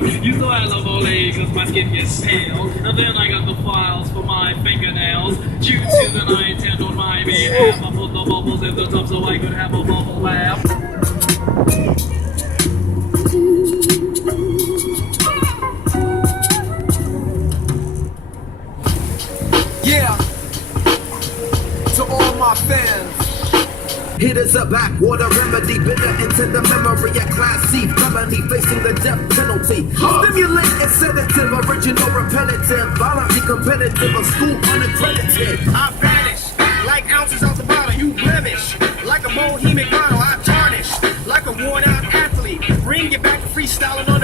Used to have a volley cause my skin gets pale. And then I got the files for my fingernails. Juices and I intend on my behalf. I put the bubbles in the tub so I could have a bubble bath. Yeah, to all my fans. It is a backwater remedy, bitter into the memory. A class C felony facing the death penalty. Stimulate and sedative, original repetitive, violently competitive, a school unaccredited. I vanish like ounces off the bottle. You blemish like a bohemian model. I tarnish like a worn out athlete. Bring you back to freestyling on